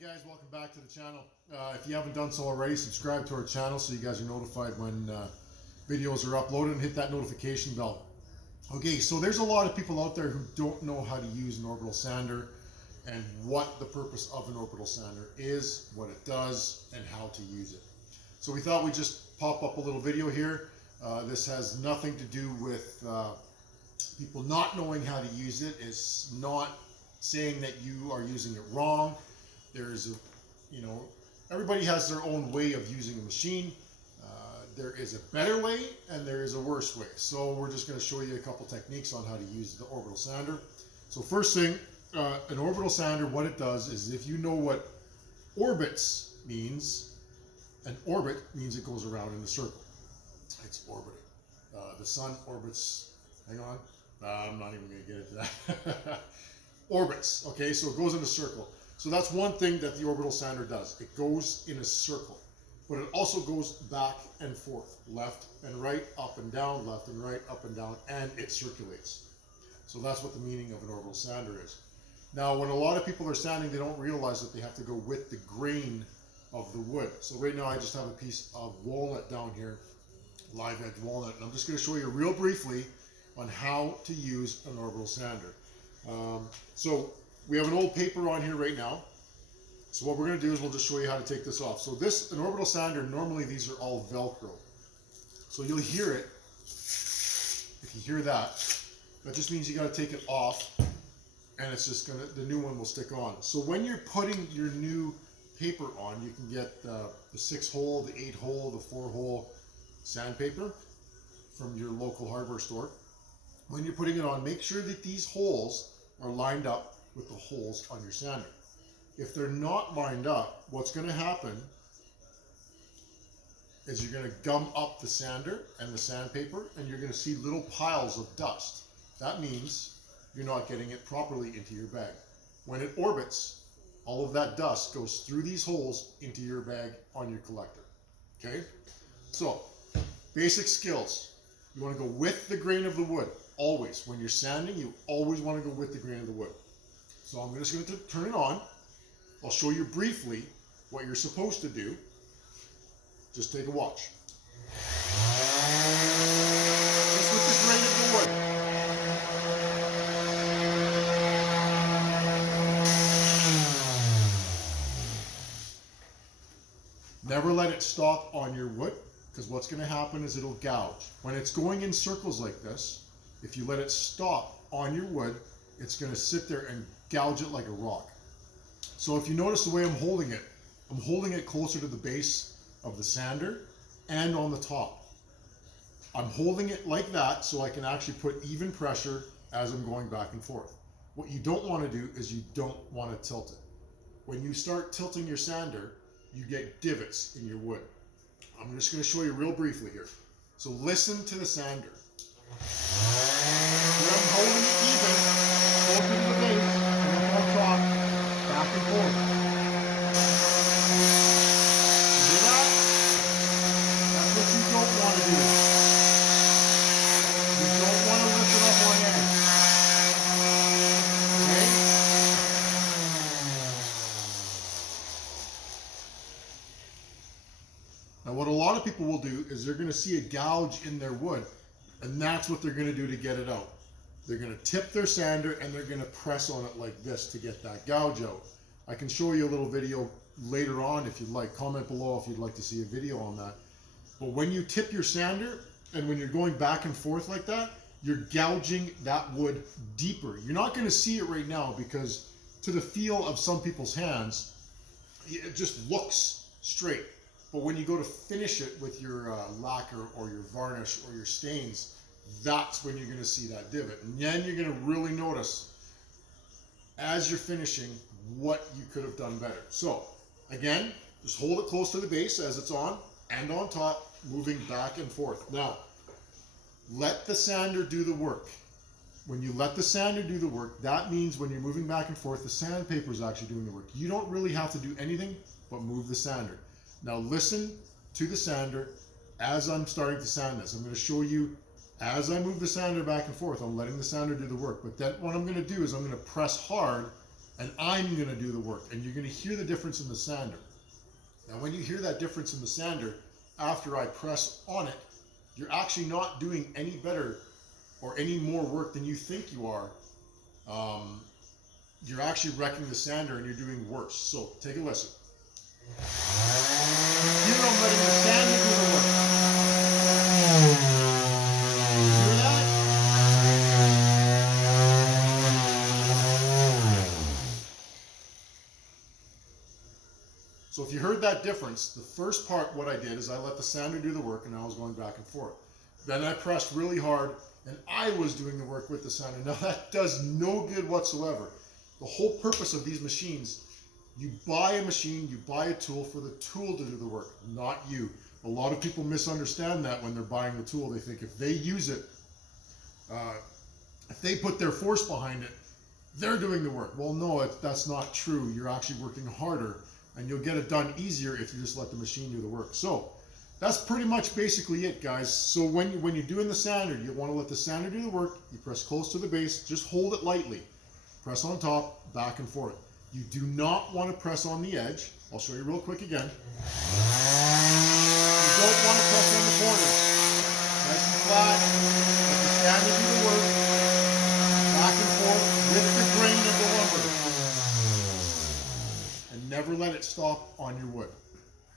Hey guys, welcome back to the channel. If you haven't done so already, subscribe to our channel so you guys are notified when videos are uploaded, and hit that notification bell. Okay, so there's a lot of people out there who don't know how to use an orbital sander and what the purpose of an orbital sander is, what it does, and how to use it. So we thought we'd just pop up a little video here. This has nothing to do with people not knowing how to use it. It's not saying that you are using it wrong. There's everybody has their own way of using a machine. There is a better way and there is a worse way. So we're just going to show you a couple techniques on how to use the orbital sander. So first thing, an orbital sander, what it does is, if you know what orbits means, an orbit means it goes around in a circle. It's orbiting. The sun orbits, hang on, I'm not even going to get into that. Orbits, okay, so it goes in a circle. So that's one thing that the orbital sander does. It goes in a circle, but it also goes back and forth, left and right, up and down, left and right, up and down, and it circulates. So that's what the meaning of an orbital sander is. Now, when a lot of people are sanding, they don't realize that they have to go with the grain of the wood. So right now I just have a piece of walnut down here, live edge walnut, and I'm just going to show you real briefly on how to use an orbital sander. So we have an old paper on here right now. So what we're going to do is we'll just show you how to take this off. So an orbital sander, normally these are all Velcro. So you'll hear it. If you hear that, that just means you got to take it off, and it's just the new one will stick on. So when you're putting your new paper on, you can get the 6-hole, the 8-hole, the 4-hole sandpaper from your local hardware store. When you're putting it on, make sure that these holes are lined up with the holes on your sander. If they're not lined up, what's going to happen is you're going to gum up the sander and the sandpaper, and you're going to see little piles of dust. That means you're not getting it properly into your bag. When it orbits, all of that dust goes through these holes into your bag on your collector. Okay? So, basic skills. You want to go with the grain of the wood. Always. When you're sanding, you always want to go with the grain of the wood. So I'm just going to turn it on. I'll show you briefly what you're supposed to do. Just take a watch. Just with the grain of the wood. Never let it stop on your wood, because what's going to happen is it'll gouge. When it's going in circles like this, if you let it stop on your wood, it's going to sit there and gouge it like a rock. So if you notice the way I'm holding it closer to the base of the sander and on the top. I'm holding it like that so I can actually put even pressure as I'm going back and forth. What you don't want to do is you don't want to tilt it. When you start tilting your sander, you get divots in your wood. I'm just going to show you real briefly here. So listen to the sander. Here I'm holding it even, closer to the base, and up on top, back and forth. You hear that? That's what you don't want to do. You don't want to lift it up on end. Okay? Now what a lot of people will do is they're going to see a gouge in their wood, and that's what they're going to do to get it out. They're going to tip their sander and they're going to press on it like this to get that gouge out. I can show you a little video later on if you'd like. Comment below if you'd like to see a video on that. But when you tip your sander and when you're going back and forth like that, you're gouging that wood deeper. You're not going to see it right now because to the feel of some people's hands, it just looks straight. But when you go to finish it with your lacquer or your varnish or your stains, that's when you're going to see that divot. And then you're going to really notice as you're finishing what you could have done better. So again, just hold it close to the base as it's on and on top, moving back and forth. Now, let the sander do the work. When you let the sander do the work, that means when you're moving back and forth, the sandpaper is actually doing the work. You don't really have to do anything but move the sander. Now listen to the sander as I'm starting to sand this. I'm going to show you as I move the sander back and forth. I'm letting the sander do the work. But then what I'm going to do is I'm going to press hard and I'm going to do the work. And you're going to hear the difference in the sander. Now, when you hear that difference in the sander, after I press on it, you're actually not doing any better or any more work than you think you are. You're actually wrecking the sander and you're doing worse. So take a listen. Here I'm letting the sander do the work. Hear that? So if you heard that difference, the first part, what I did is I let the sander do the work and I was going back and forth. Then I pressed really hard and I was doing the work with the sander. Now that does no good whatsoever. The whole purpose of these machines, you buy a machine, you buy a tool for the tool to do the work, not you. A lot of people misunderstand that when they're buying the tool. They think if they use it, if they put their force behind it, they're doing the work. Well, no, that's not true. You're actually working harder and you'll get it done easier if you just let the machine do the work. So that's pretty much basically it, guys. So when you're doing the sander, you want to let the sander do the work. You press close to the base, just hold it lightly. Press on top, back and forth. You do not want to press on the edge. I'll show you real quick again. You don't want to press on the corners. Nice and flat. Let the sander do the work. Back and forth with the grain of the lumber. And never let it stop on your wood.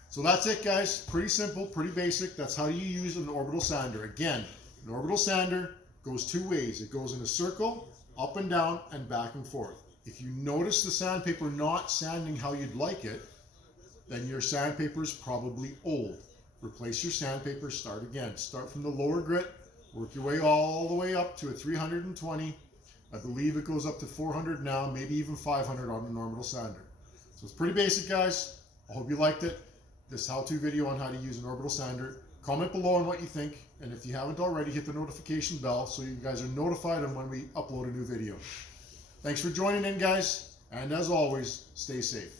So that's it, guys. Pretty simple, pretty basic. That's how you use an orbital sander. Again, an orbital sander goes two ways. It goes in a circle, up and down, and back and forth. If you notice the sandpaper not sanding how you'd like it, then your sandpaper is probably old. Replace your sandpaper, start again. Start from the lower grit, work your way all the way up to a 320. I believe it goes up to 400 now, maybe even 500 on an orbital sander. So it's pretty basic, guys. I hope you liked it. This how-to video on how to use an orbital sander. Comment below on what you think, and if you haven't already, hit the notification bell so you guys are notified on when we upload a new video. Thanks for joining in, guys, and as always, stay safe.